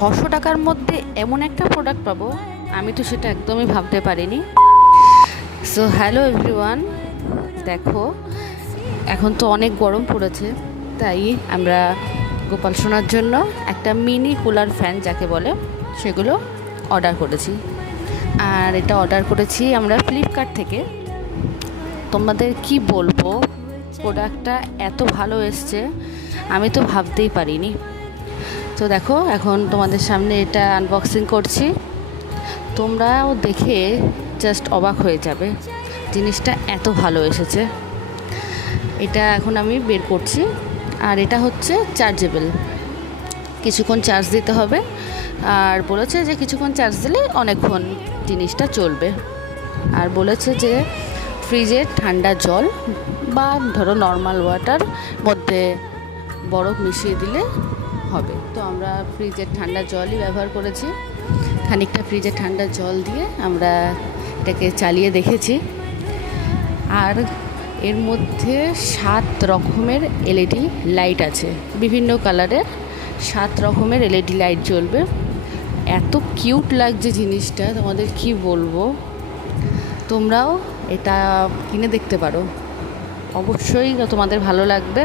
600 টাকার মধ্যে এমন একটা প্রোডাক্ট পাবো, আমি তো সেটা একদমই ভাবতে পারিনি। সো হ্যালো এভরিওয়ান, দেখো এখন তো অনেক গরম পড়েছে, তাই আমরা গোপাল সোনার জন্য একটা মিনি কুলার ফ্যান যাকে বলে সেগুলো অর্ডার করেছি। আর এটা অর্ডার করেছি আমরা ফ্লিপকার্ট থেকে। তোমাদের কি বলবো, প্রোডাক্টটা এত ভালো এসছে আমি তো ভাবতেই পারিনি। তো দেখো এখন তোমাদের সামনে এটা আনবক্সিং করছি, তোমরাও দেখে জাস্ট অবাক হয়ে যাবে, জিনিসটা এত ভালো এসেছে। এটা এখন আমি বের করছি, আর এটা হচ্ছে চার্জেবল, কিছুক্ষণ চার্জ দিতে হবে। আর বলেছে যে কিছুক্ষণ চার্জ দিলে অনেকক্ষণ জিনিসটা চলবে। আর বলেছে যে ফ্রিজের ঠান্ডা জল বা ধরো নর্মাল ওয়াটার মধ্যে বরফ মিশিয়ে দিলে হবে। তো আমরা ফ্রিজের ঠান্ডা জলই ব্যবহার করেছি, খানিকটা ফ্রিজের ঠান্ডা জল দিয়ে আমরা এটাকে চালিয়ে দেখেছি। আর এর মধ্যে 7 রকমের এলইডি লাইট আছে, বিভিন্ন কালারের 7 রকমের এলইডি লাইট জ্বলবে। এত কিউট লাগছে জিনিসটা, তোমাদের কি বলবো, তোমরাও এটা কিনে দেখতে পারো, অবশ্যই তোমাদের ভালো লাগবে।